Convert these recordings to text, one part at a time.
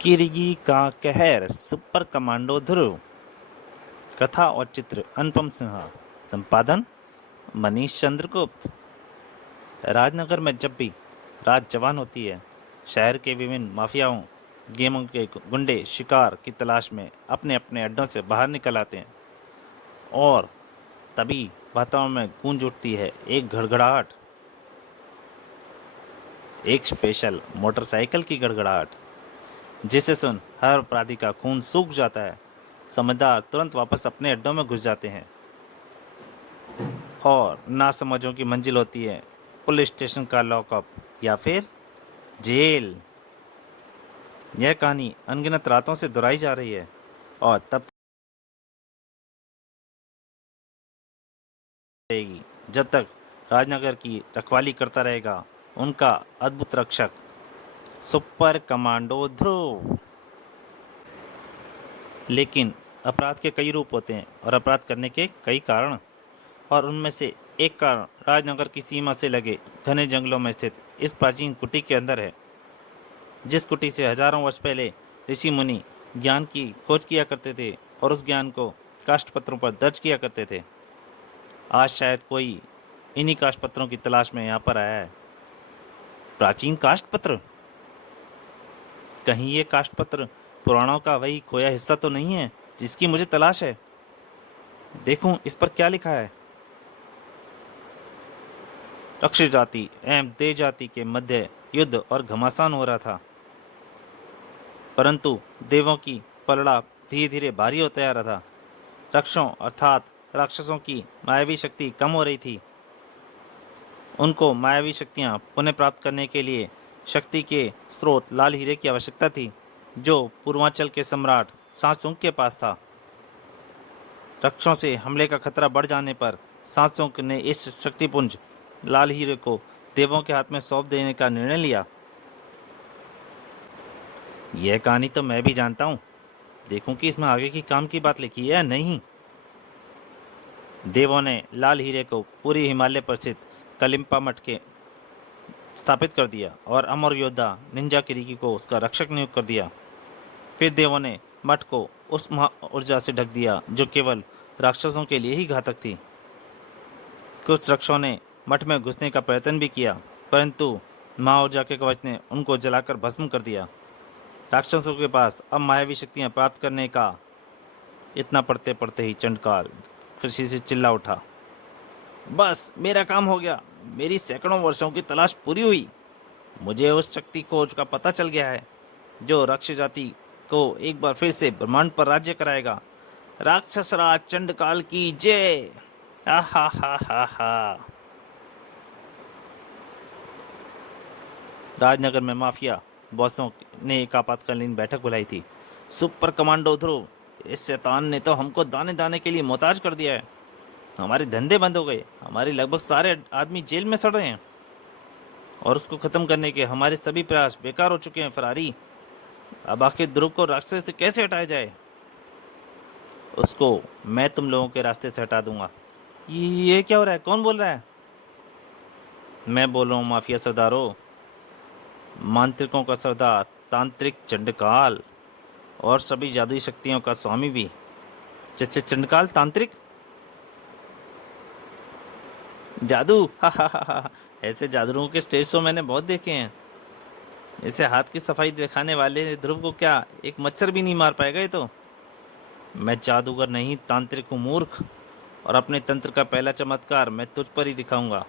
किरीगी का कहर super commando ध्रुव। कथा और चित्र अनुपम सिन्हा। संपादन मनीष चंद्रगुप्त। राजनगर में जब भी रात जवान होती है, शहर के विभिन्न माफियाओं, गेमों के गुंडे शिकार की तलाश में अपने अपने अड्डों से बाहर निकल आते हैं और तभी वातावरण में गूंज उठती है एक गड़गड़ाहट, एक स्पेशल मोटरसाइकिल की गड़गड़ाहट, जिसे सुन हर अपराधी का खून सूख जाता है। समझदार तुरंत वापस अपने अड्डों में घुस जाते हैं और नासमझों की मंजिल होती है पुलिस स्टेशन का लॉकअप या फिर जेल। यह कहानी अनगिनत रातों से दोहराई जा रही है और तब रहेगी जब तक राजनगर की रखवाली करता रहेगा उनका अद्भुत रक्षक सुपर कमांडो ध्रुव। लेकिन अपराध के कई रूप होते हैं और अपराध करने के कई कारण, और उनमें से एक कारण राजनगर की सीमा से लगे घने जंगलों में स्थित इस प्राचीन कुटी के अंदर है, जिस कुटी से हजारों वर्ष पहले ऋषि मुनि ज्ञान की खोज किया करते थे और उस ज्ञान को काष्ठ पत्रों पर दर्ज किया करते थे। आज शायद कोई इन्हीं काष्ठ पत्रों की तलाश में यहाँ पर आया है। प्राचीन काष्ठ पत्र? कहीं ये काष्ठ पत्र पुराणों का वही खोया हिस्सा तो नहीं है जिसकी मुझे तलाश है? देखूं इस पर क्या लिखा है। रक्षित जाति एवं देव जाति के मध्य युद्ध और घमासान हो रहा था, परंतु देवों की पलड़ा धीरे धीरे भारी होता जा रहा था। रक्षों अर्थात राक्षसों की मायावी शक्ति कम हो रही थी। उनको मायावी शक्तियां पुनः प्राप्त करने के लिए शक्ति के स्रोत लाल हीरे की आवश्यकता थी, जो पूर्वांचल के सम्राट सांचोंग के पास था। रक्षों से हमले का खतरा बढ़ जाने पर सांचोंग ने इस शक्तिपुंज लाल हीरे को देवों के हाथ में सौंप देने का निर्णय लिया। यह कहानी तो मैं भी जानता हूँ, देखूं कि इसमें आगे की काम की बात लिखी है या नहीं। देवों ने लाल हीरे को पूरी हिमालय पर स्थित कलिम्पा मठ के स्थापित कर दिया और अमर योद्धा निंजा किरीकी को उसका रक्षक नियुक्त कर दिया। फिर देवों ने मठ को उस महा ऊर्जा से ढक दिया जो केवल राक्षसों के लिए ही घातक थी। कुछ रक्षों ने मठ में घुसने का प्रयत्न भी किया, परंतु महा ऊर्जा के कवच ने उनको जलाकर भस्म कर दिया। राक्षसों के पास अब मायावी शक्तियां प्राप्त करने का इतना पढ़ते पढ़ते ही चंडकाल खुशी से चिल्ला उठा, बस मेरा काम हो गया। मेरी सैकड़ों वर्षों की तलाश पूरी हुई। मुझे उस शक्ति खोज का पता चल गया है जो राक्षस जाति को एक बार फिर से ब्रह्मांड पर राज्य कराएगा। राक्षस राज चंडकाल की जय। हा हा हा हा हा। राजनगर में माफिया बॉसों ने एक आपातकालीन बैठक बुलाई थी। सुपर कमांडो ध्रुव, इस शैतान ने तो हमको दाने दाने के लिए मोहताज कर दिया है। हमारे धंधे बंद हो गए, हमारे लगभग सारे आदमी जेल में सड़ रहे हैं और उसको खत्म करने के हमारे सभी प्रयास बेकार हो चुके हैं। फरारी, अब आखिर ध्रुव को राक्षस से कैसे हटाया जाए? उसको मैं तुम लोगों के रास्ते से हटा दूंगा। ये क्या हो रहा है? कौन बोल रहा है? मैं बोल रहा हूँ माफिया सरदारों, मांत्रिकों का सरदार तांत्रिक चंडकाल और सभी जादुई शक्तियों का स्वामी भी। चंडकाल तांत्रिक जादू? हा हा हा हा। ऐसे जादुओं के स्टेज शो मैंने बहुत देखे हैं। इसे हाथ की सफाई दिखाने वाले ध्रुव को क्या एक मच्छर भी नहीं मार पाएगा? ये तो मैं जादूगर नहीं, तांत्रिक हूँ मूर्ख, और अपने तंत्र का पहला चमत्कार मैं तुझ पर ही दिखाऊंगा।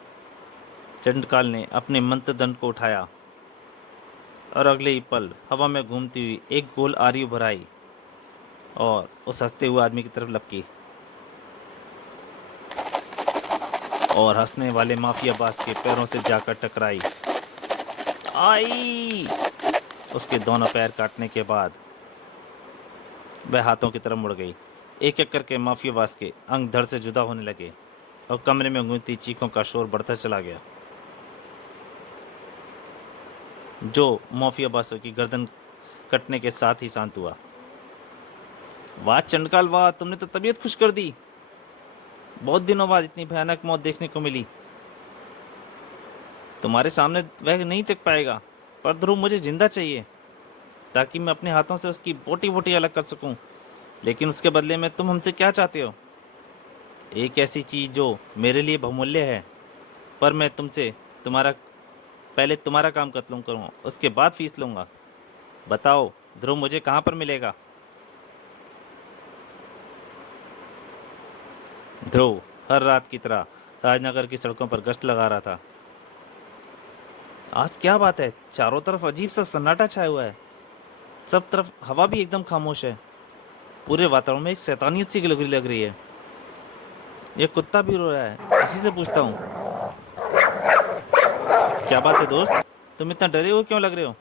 चंडकाल ने अपने मंत्र दंड को उठाया और अगले ही पल हवा में घूमती हुई एक गोल आरी उभर आई और उस हंसते हुए आदमी की तरफ लपकी और हंसने वाले माफिया बास के पैरों से जाकर टकराई। आई! उसके दोनों पैर काटने के बाद वह हाथों की तरफ मुड़ गई। एक एक करके माफिया बास के अंग धड़ से जुदा होने लगे और कमरे में गूंजती चीखों का शोर बढ़ता चला गया, जो माफिया बासों की गर्दन कटने के साथ ही शांत हुआ। वाह चंडकाल वाह, तुमने तो तबीयत खुश कर दी। बहुत दिनों बाद इतनी भयानक मौत देखने को मिली। तुम्हारे सामने वह नहीं टिक पाएगा, पर ध्रुव मुझे जिंदा चाहिए। ताकि मैं अपने हाथों से उसकी बोटी बोटी अलग कर सकूं। लेकिन उसके बदले में तुम हमसे क्या चाहते हो? एक ऐसी चीज जो मेरे लिए बहुमूल्य है, पर मैं तुमसे तुम्हारा पहले तुम्हारा काम खत्म करूंगा, उसके बाद फीस लूंगा। बताओ ध्रुव, मुझे कहाँ पर मिलेगा? ध्रुव हर रात की तरह राजनगर की सड़कों पर गश्त लगा रहा था। आज क्या बात है, चारों तरफ अजीब सा सन्नाटा छाया हुआ है। सब तरफ हवा भी एकदम खामोश है। पूरे वातावरण में एक शैतानियत सी लग रही है। ये कुत्ता भी रो रहा है। इसी से पूछता हूँ, क्या बात है दोस्त, तुम इतना डरे हुए क्यों लग रहे हो?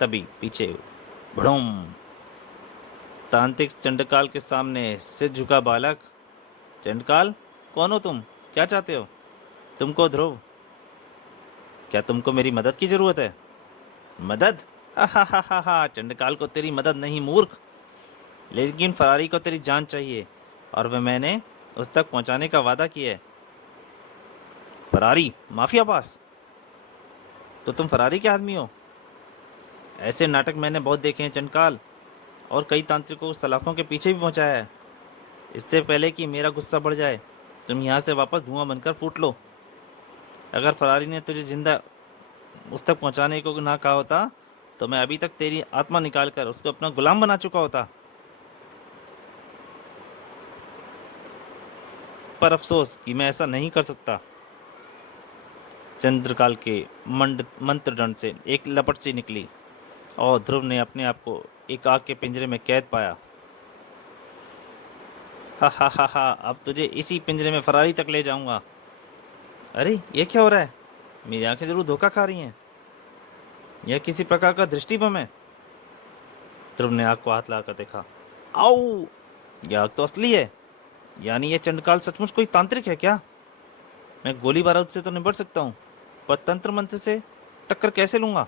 तभी पीछे भड़ूम, तांत्रिक चंडकाल के सामने सिर झुका बालक। चंडकाल, कौन हो तुम? क्या चाहते हो? तुमको ध्रुव, क्या तुमको मेरी मदद की जरूरत है? मदद? हा हा हा हा हा, चंडकाल को तेरी मदद नहीं मूर्ख, लेकिन फरारी को तेरी जान चाहिए, और वह मैंने उस तक पहुंचाने का वादा किया है। फरारी? माफिया पास? तो तुम फरारी के आदमी हो? ऐसे नाटक मैंने बहुत देखे हैं चंडकाल, और कई तांत्रिकों को सलाखों के पीछे भी पहुंचाया है। इससे पहले कि मेरा गुस्सा बढ़ जाए, तुम यहाँ से वापस धुआं बनकर फूट लो। अगर फरारी ने तुझे जिंदा उस तक पहुंचाने को ना कहा होता, तो मैं अभी तक तेरी आत्मा निकाल कर उसको अपना गुलाम बना चुका होता। पर अफसोस कि मैं ऐसा नहीं कर सकता। चंद्रकाल के मंत्र दंड से एक लपट सी निकली, और ध्रुव ने अपने आप को एक आग के पिंजरे में कैद पाया। हा हा हा हा, अब तुझे इसी पिंजरे में फरारी तक ले जाऊंगा। अरे ये क्या हो रहा है? मेरी आंखें जरूर धोखा खा रही हैं। यह किसी प्रकार का दृष्टिभ्रम है। ध्रुव ने आग को हाथ लगाकर देखा। आओ, यह आग तो असली है। यानी यह चंडकाल सचमुच कोई तांत्रिक है क्या? मैं गोली बारूद से तो निपट सकता हूँ, पर तंत्र मंत्र से टक्कर कैसे लूंगा?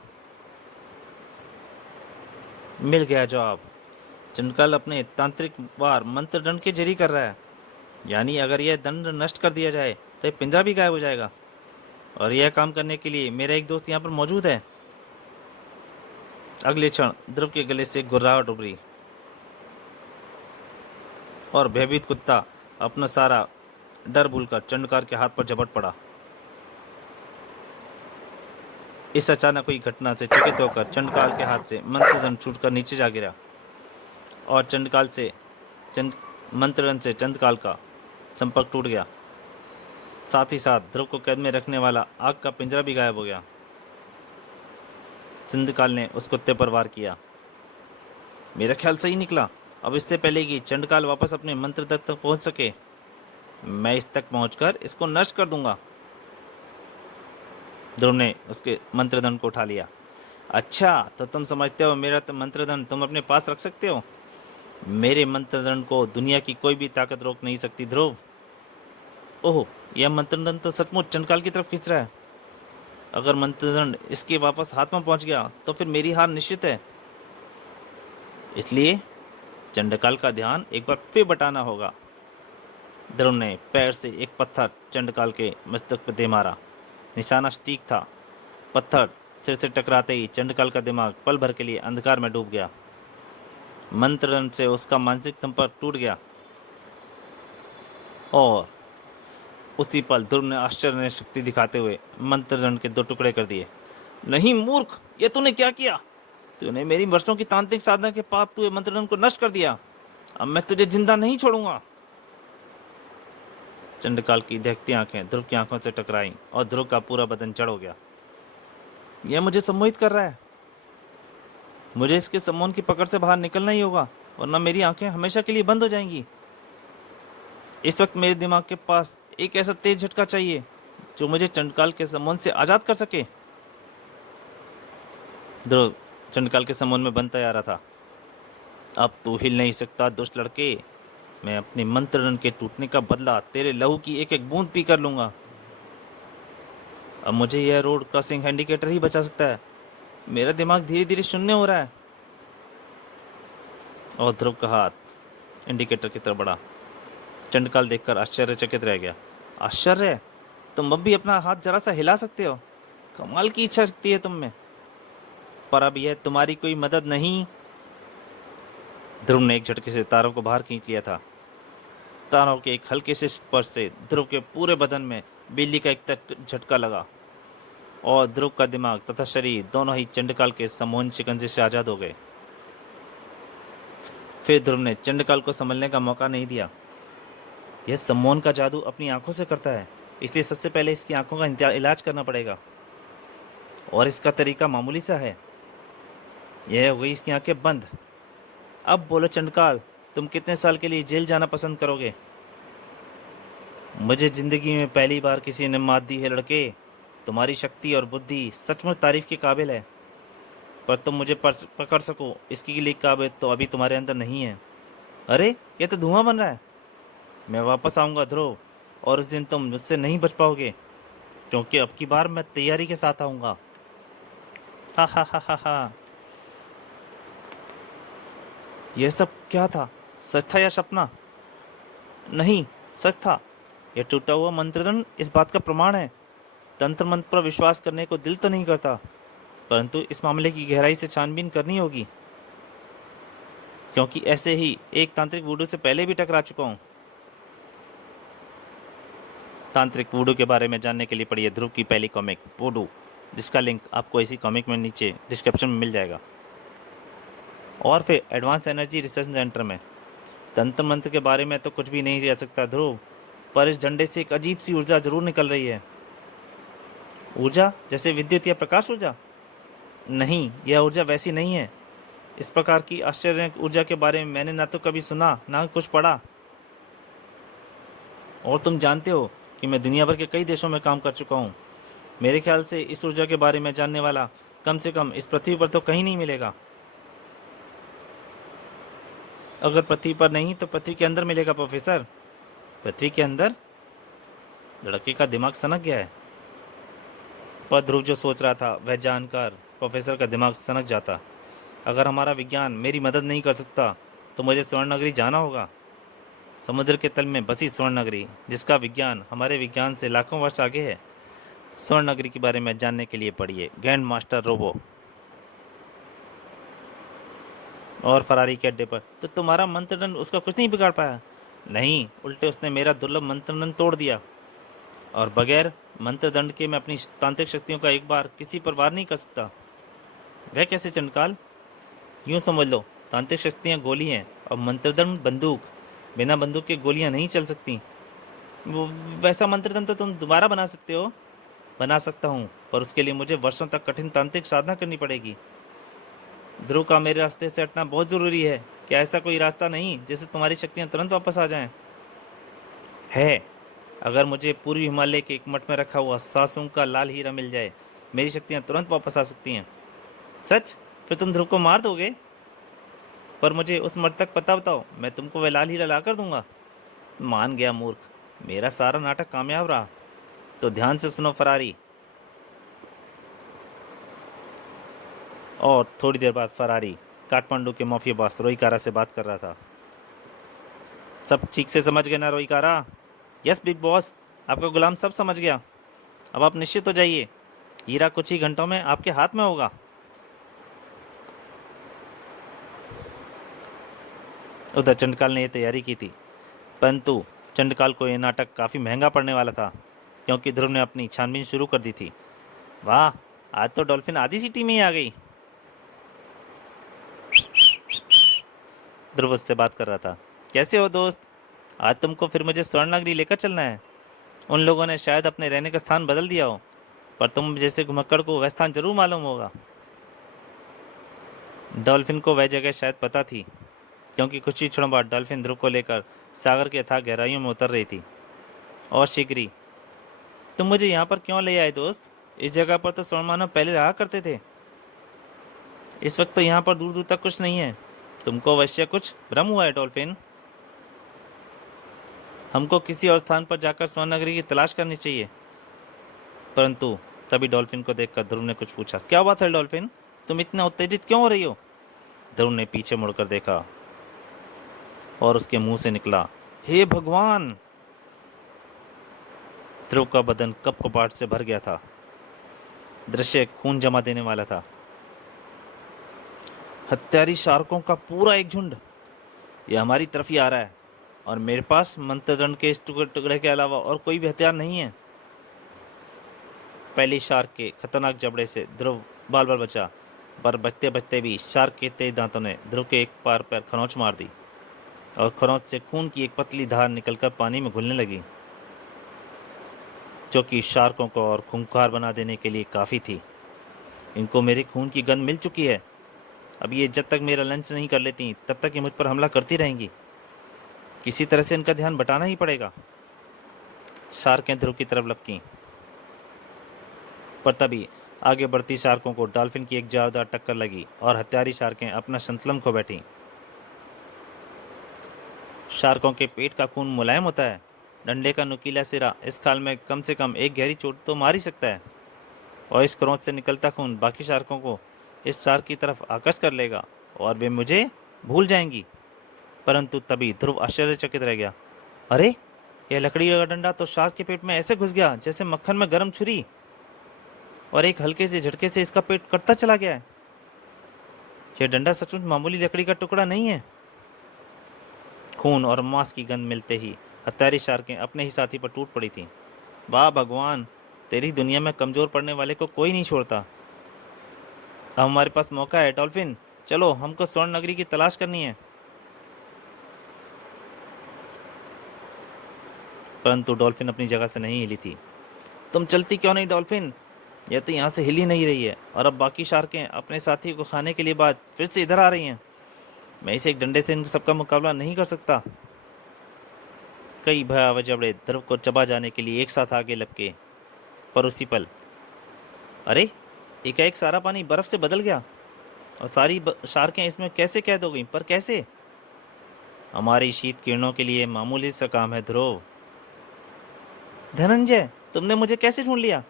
मिल गया जवाब। चंडकाल अपने तांत्रिक वार मंत्र दंड के जरिए कर रहा है। यानी अगर यह दंड नष्ट कर दिया जाए तो यह पिंजरा भी गायब हो जाएगा, और यह काम करने के लिए मेरा एक दोस्त यहाँ पर मौजूद है। अगले क्षण ध्रुव के गले से गुर्राहट उभरी, और भयभीत कुत्ता अपना सारा डर भूलकर चंडकाल के हाथ पर झपट पड़ा। इस अचानक हुई घटना से चकित होकर चंडकाल के हाथ से मंत्रदंड छूटकर नीचे जा गिरा, और मंत्रदंड से चंडकाल का संपर्क टूट गया। साथ ही साथ ध्रुव को कैद में रखने वाला आग का पिंजरा भी गायब हो गया। चंडकाल ने उस कुत्ते पर वार किया। मेरा ख्याल सही निकला। अब इससे पहले कि चंडकाल वापस अपने मंत्रदत्त तक पहुंच सके, मैं इस तक पहुंचकर इसको नष्ट कर दूंगा। ध्रुव ने उसके मंत्रदंड को उठा लिया। अच्छा, तो तुम समझते हो मेरा मंत्रदंड तुम अपने पास रख सकते हो? मेरे मंत्रदंड को दुनिया की कोई भी ताकत रोक नहीं सकती ध्रुव। ओह, यह मंत्रदंड तो सचमुच चंडकाल की तरफ खींच रहा है। अगर मंत्रदंड इसके वापस हाथ में पहुंच गया तो फिर मेरी हार निश्चित है। इसलिए चंडकाल का ध्यान एक बार फिर बटाना होगा। ध्रुव ने पैर से एक पत्थर चंडकाल के मस्तक पर दे मारा। निशाना ठीक था। पत्थर सिर से टकराते ही चंडकाल का दिमाग पल भर के लिए अंधकार में डूब गया। मंत्रदंड से उसका मानसिक संपर्क टूट गया, और उसी पल ध्रुव ने आश्चर्य शक्ति दिखाते हुए मंत्रदंड के 2 टुकड़े कर दिए। नहीं मूर्ख, ये तूने क्या किया? तूने मेरी वर्षों की तांत्रिक साधना के पाप तुए मंत्रदंड को नष्ट कर दिया। अब मैं तुझे जिंदा नहीं छोड़ूंगा। चंडकाल की देखती आंखें ध्रुव की आंखों से टकराईं, और ध्रुव का पूरा बदन जड़ हो गया। यह मुझे सम्मोहित कर रहा है। मुझे इसके सम्मोहन की पकड़ से बाहर निकलना ही होगा, वरना मेरी आंखें हमेशा के लिए बंद हो जाएंगी। इस वक्त मेरे दिमाग के पास एक ऐसा तेज झटका चाहिए जो मुझे चंडकाल के सम्मोहन से आजाद कर सके। ध्रुव चंडकाल के सम्मोहन में बनता आ रहा था। अब तू हिल नहीं सकता दुष्ट लड़के। मैं अपने मंत्रदंड के टूटने का बदला तेरे लहू की एक एक बूंद पी कर लूंगा। अब मुझे यह रोड क्रॉसिंग इंडिकेटर ही बचा सकता है। मेरा दिमाग धीरे धीरे शून्य हो रहा है। और ध्रुव का हाथ इंडिकेटर की तरफ बढ़ा। चंडकाल देखकर आश्चर्यचकित रह गया। आश्चर्य? तुम अब भी अपना हाथ जरा सा हिला सकते हो? कमाल की इच्छा शक्ति है तुम में। पर अब यह तुम्हारी कोई मदद नहीं। ध्रुव ने एक झटके से तारों को बाहर खींच लिया था। तारों के एक हल्के से स्पर्श से ध्रुव के पूरे बदन में बिजली का एक तक झटका लगा और ध्रुव का दिमाग तथा शरीर दोनों ही चंडकाल के सम्मोहन शिकंजे से आजाद हो गए। फिर ध्रुव ने चंडकाल को संभलने का मौका नहीं दिया। यह सम्मोहन का जादू अपनी आंखों से करता है, इसलिए सबसे पहले इसकी आंखों का इलाज करना पड़ेगा। और इसका तरीका मामूली सा है। यह हो गई इसकी आंखें बंद। अब बोलो चंडकाल, तुम कितने साल के लिए जेल जाना पसंद करोगे? मुझे जिंदगी में पहली बार किसी ने मात दी है लड़के। तुम्हारी शक्ति और बुद्धि सचमुच तारीफ के काबिल है, पर तुम मुझे पकड़ सको इसके लिए काबिल तो अभी तुम्हारे अंदर नहीं है। अरे ये तो धुआं बन रहा है। मैं वापस आऊंगा ध्रुव, और उस दिन तुम मुझसे नहीं बच पाओगे, क्योंकि अब की बार मैं तैयारी के साथ आऊंगा। हा हा हा हा हा। यह सब क्या था? सच था या सपना? नहीं, सच था। यह टूटा हुआ मंत्रदंड इस बात का प्रमाण है। तंत्र मंत्र पर विश्वास करने को दिल तो नहीं करता, परंतु इस मामले की गहराई से छानबीन करनी होगी, क्योंकि ऐसे ही एक तांत्रिक वुडू से पहले भी टकरा चुका हूं। तांत्रिक वुडू के बारे में जानने के लिए पढ़िए ध्रुव की पहली कॉमिक वुडू, जिसका लिंक आपको इसी कॉमिक में नीचे डिस्क्रिप्शन में मिल जाएगा। और फिर एडवांस एनर्जी रिसर्च सेंटर में तंत्र मंत्र के बारे में तो कुछ भी नहीं कह सकता ध्रुव, पर इस डंडे से एक अजीब सी ऊर्जा जरूर निकल रही है। ऊर्जा जैसे विद्युत या प्रकाश ऊर्जा? नहीं, यह ऊर्जा वैसी नहीं है। इस प्रकार की आश्चर्यजनक ऊर्जा के बारे में मैंने ना तो कभी सुना ना कुछ पढ़ा। और तुम जानते हो कि मैं दुनिया भर के कई देशों में काम कर चुका हूँ। मेरे ख्याल से इस ऊर्जा के बारे में जानने वाला कम से कम इस पृथ्वी पर तो कहीं नहीं मिलेगा। अगर पृथ्वी पर नहीं तो पृथ्वी के अंदर मिलेगा प्रोफेसर। पृथ्वी के अंदर? लड़के का दिमाग सनक गया है। पर ध्रुव जो सोच रहा था वह जानकर प्रोफेसर का दिमाग सनक जाता। अगर हमारा विज्ञान मेरी मदद नहीं कर सकता तो मुझे स्वर्ण नगरी जाना होगा। समुद्र के तल में बसी स्वर्ण नगरी, जिसका विज्ञान हमारे विज्ञान से लाखों वर्ष आगे है। स्वर्ण नगरी के बारे में जानने के लिए पढ़िए ग्रैंड मास्टर रोबो। और फरारी के अड्डे पर तो तुम्हारा मंत्रदंड उसका कुछ नहीं बिगाड़ पाया? नहीं, उल्टे उसने मेरा दुर्लभ मंत्रदंड तोड़ दिया। और बगैर मंत्रदंड के मैं अपनी तांत्रिक शक्तियों का एक बार किसी पर वार नहीं कर सकता। वह कैसे चंडकाल? यूं समझ लो, तांत्रिक शक्तियाँ गोली हैं और मंत्रदंड बंदूक। बिना बंदूक के गोलियां नहीं चल सकती। वैसा मंत्रदंड तो तुम दोबारा बना सकते हो। बना सकता हूँ, पर उसके लिए मुझे वर्षों तक कठिन तांत्रिक साधना करनी पड़ेगी। ध्रुव का मेरे रास्ते से हटना बहुत जरूरी है। क्या ऐसा कोई रास्ता नहीं जिससे तुम्हारी शक्तियाँ तुरंत वापस आ जाएं? है। अगर मुझे पूर्वी हिमालय के एक मठ में रखा हुआ सासुंग का लाल हीरा मिल जाए, मेरी शक्तियाँ तुरंत वापस आ सकती हैं। सच? फिर तुम ध्रुव को मार दोगे? पर मुझे उस मठ तक पता बताओ, मैं तुमको वह लाल हीरा ला कर दूंगा। मान गया मूर्ख। मेरा सारा नाटक कामयाब रहा। तो ध्यान से सुनो फरारी। और थोड़ी देर बाद फरारी काठमांडू के माफिया बॉस रोहिकारा से बात कर रहा था। सब ठीक से समझ गए ना रोहिकारा? यस बिग बॉस, आपका गुलाम सब समझ गया। अब आप निश्चित हो जाइए, हीरा कुछ ही घंटों में आपके हाथ में होगा। उधर चंडकाल ने यह तैयारी की थी, परंतु चंडकाल को यह नाटक काफ़ी महंगा पड़ने वाला था, क्योंकि ध्रुव ने अपनी छानबीन शुरू कर दी थी। वाह, आज तो डॉल्फिन आधी सिटी में ही आ गई। ध्रुव उससे बात कर रहा था। कैसे हो दोस्त? आज तुमको फिर मुझे स्वर्ण नगरी लेकर चलना है। उन लोगों ने शायद अपने रहने का स्थान बदल दिया हो, पर तुम जैसे घुमक्कड़ को वह स्थान जरूर मालूम होगा। डॉल्फिन को वह जगह शायद पता थी, क्योंकि कुछ ही क्षणों बाद डॉल्फिन ध्रुव को लेकर सागर के अथाह गहराइयों में उतर रही थी। और शीघ्र ही, तुम मुझे यहाँ पर क्यों ले आए दोस्त? इस जगह पर तो स्वर्ण मानव पहले रहा करते थे। इस वक्त तो यहाँ पर दूर दूर तक कुछ नहीं है। तुमको अवश्य कुछ भ्रम हुआ है डॉल्फिन। हमको किसी और स्थान पर जाकर स्वर्ण नगरी की तलाश करनी चाहिए। परंतु तभी डॉल्फिन को देखकर ध्रुव ने कुछ पूछा। क्या बात है डॉल्फिन, तुम इतना उत्तेजित क्यों हो रही हो? ध्रुव ने पीछे मुड़कर देखा और उसके मुंह से निकला, हे भगवान। ध्रुव का बदन कपकपाहट से भर गया था। दृश्य खून जमा देने वाला था। हत्यारी शार्कों का पूरा एक झुंड ये हमारी तरफ ही आ रहा है और मेरे पास मंत्रदंड के इस टुकड़े के अलावा और कोई भी हथियार नहीं है। पहली शार्क के खतरनाक जबड़े से ध्रुव बाल बाल बचा, पर बचते बचते भी शार्क के तेज दांतों ने ध्रुव के एक पार पर खरोंच मार दी और खरोंच से खून की एक पतली धार निकलकर पानी में घुलने लगी, जो कि शार्कों को और खूंखार बना देने के लिए काफ़ी थी। इनको मेरे खून की गंध मिल चुकी है। अब ये जब तक मेरा लंच नहीं कर लेती तब तक ये मुझ पर हमला करती रहेंगी। किसी तरह से इनका ध्यान बटाना ही पड़ेगा। शार्कें ध्रुव की तरफ लपकीं, पर तभी आगे बढ़ती शार्कों को डॉल्फिन की एक जोरदार टक्कर लगी और हत्यारी शार्कें अपना संतुलन खो बैठीं। शार्कों के पेट का खून मुलायम होता है। डंडे का नुकीला सिरा इस खाल में कम से कम एक गहरी चोट तो मार ही सकता है और इस खरोंच से निकलता खून बाकी शार्कों को इस शार्क की तरफ आकर्षित कर लेगा और वे मुझे भूल जाएंगी। परंतु तभी ध्रुव आश्चर्यचकित रह गया। अरे, यह लकड़ी का डंडा तो शार्क के पेट में ऐसे घुस गया जैसे मक्खन में गर्म छुरी, और एक हल्के से झटके से इसका पेट कटता चला गया है। यह डंडा सचमुच मामूली लकड़ी का टुकड़ा नहीं है। खून और मांस की गंध मिलते ही हत्यारी शार्कें अपने ही साथी पर टूट पड़ी थीं। वाह भगवान, तेरी दुनिया में कमजोर पड़ने वाले को कोई नहीं छोड़ता। अब हमारे पास मौका है डॉल्फिन, चलो हमको स्वर्ण नगरी की तलाश करनी है। परंतु डॉल्फिन अपनी जगह से नहीं हिली थी। तुम चलती क्यों नहीं डॉल्फिन? यह तो यहाँ से हिल ही नहीं रही है और अब बाकी शार्कें अपने साथी को खाने के लिए बाद फिर से इधर आ रही हैं। मैं इसे एक डंडे से इन सबका मुकाबला नहीं कर सकता। कई भयावह जबड़े ध्रुव को चबा जाने के लिए एक साथ आगे लपके, पर उसी पल अरे, एकाएक सारा पानी बर्फ से बदल गया और सारी शार्कें इसमें कैसे कैद हो गईं? पर कैसे? हमारी शीत किरणों के लिए मामूली सा काम है ध्रुव। धनंजय, तुमने मुझे कैसे ढूंढ लिया?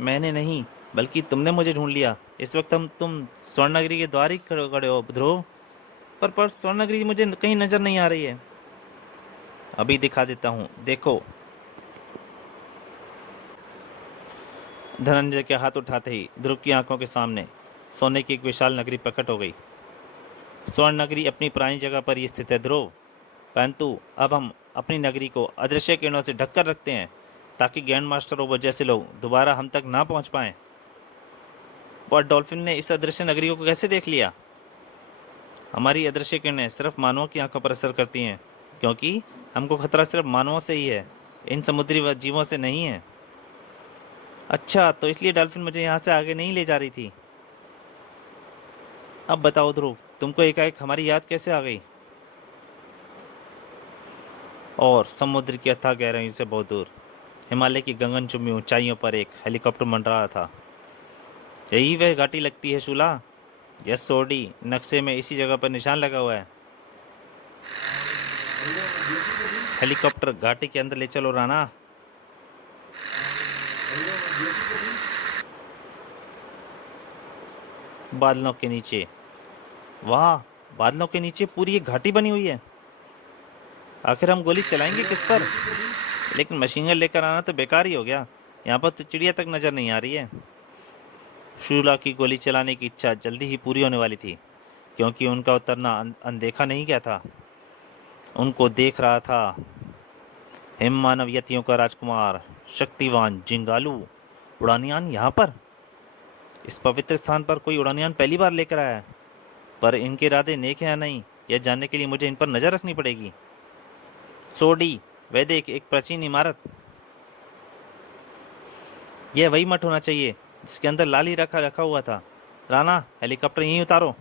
मैंने नहीं, बल्कि तुमने मुझे ढूंढ लिया। इस वक्त तुम स्वर्णनगरी के द्वार ही खड़े हो ध्रुव। पर स्वर्णनगरी मुझे कहीं नजर नहीं आ रही है। अभी दिखा देता हूँ, देखो। धनंजय के हाथ उठाते ही ध्रुव की आंखों के सामने सोने की एक विशाल नगरी प्रकट हो गई। स्वर्ण नगरी अपनी पुरानी जगह पर ही स्थित है ध्रुव, परंतु अब हम अपनी नगरी को अदृश्य किरणों से ढककर रखते हैं ताकि ग्रैंड मास्टर रोबो जैसे लोग दोबारा हम तक ना पहुंच पाएं। पर डॉल्फिन ने इस अदृश्य नगरी को कैसे देख लिया? हमारी अदृश्य किरणें सिर्फ मानवों की आंखों पर असर करती हैं, क्योंकि हमको खतरा सिर्फ मानवों से ही है, इन समुद्री जीवों से नहीं है। अच्छा, तो इसलिए डॉल्फिन मुझे यहाँ से आगे नहीं ले जा रही थी। अब बताओ ध्रुव, तुमको एकाएक हमारी याद कैसे आ गई? और समुद्र की अथाह गहराइयों से बहुत दूर हिमालय की गगनचुंबी ऊंचाइयों पर एक हेलीकॉप्टर मंडरा रहा था। यही वह घाटी लगती है शूला। यस सोडी, नक्शे में इसी जगह पर निशान लगा हुआ है। हेलीकॉप्टर घाटी के अंदर ले चलो राणा। बादलों के नीचे, वाह, बादलों के नीचे पूरी एक घाटी बनी हुई है। आखिर हम गोली चलाएंगे किस पर? लेकिन मशीन गन लेकर आना तो बेकार ही हो गया। यहाँ पर तो चिड़िया तक नजर नहीं आ रही है। शूला की गोली चलाने की इच्छा जल्दी ही पूरी होने वाली थी, क्योंकि उनका उतरना अनदेखा नहीं गया था। उनको देख रहा था हिम मानव यतियों का राजकुमार शक्तिवान जिंगालू। उड़ानियान यहाँ पर, इस पवित्र स्थान पर कोई उड़ानियान पहली बार लेकर आया है। पर इनके इरादे नेक हैं या नहीं, यह जानने के लिए मुझे इन पर नजर रखनी पड़ेगी। सोडी, वह देख, एक प्राचीन इमारत। यह वही मठ होना चाहिए जिसके अंदर लाल ही रखा हुआ था। राणा, हेलीकॉप्टर यहीं उतारो।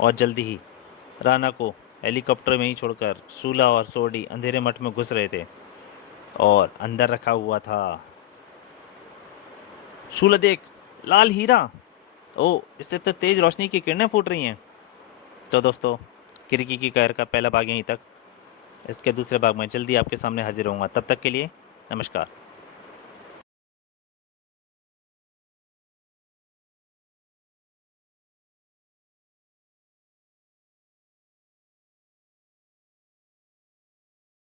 और जल्दी ही राणा को हेलीकॉप्टर में ही छोड़कर शूला और सोडी अंधेरे मठ में घुस रहे थे और अंदर रखा हुआ था। शूला देख, लाल हीरा। ओ, इससे तो तेज रोशनी की किरणें फूट रही हैं। तो दोस्तों, किरकी की कहर का पहला भाग यहीं तक। इसके दूसरे भाग में जल्दी आपके सामने हाजिर होऊंगा। तब तक के लिए नमस्कार।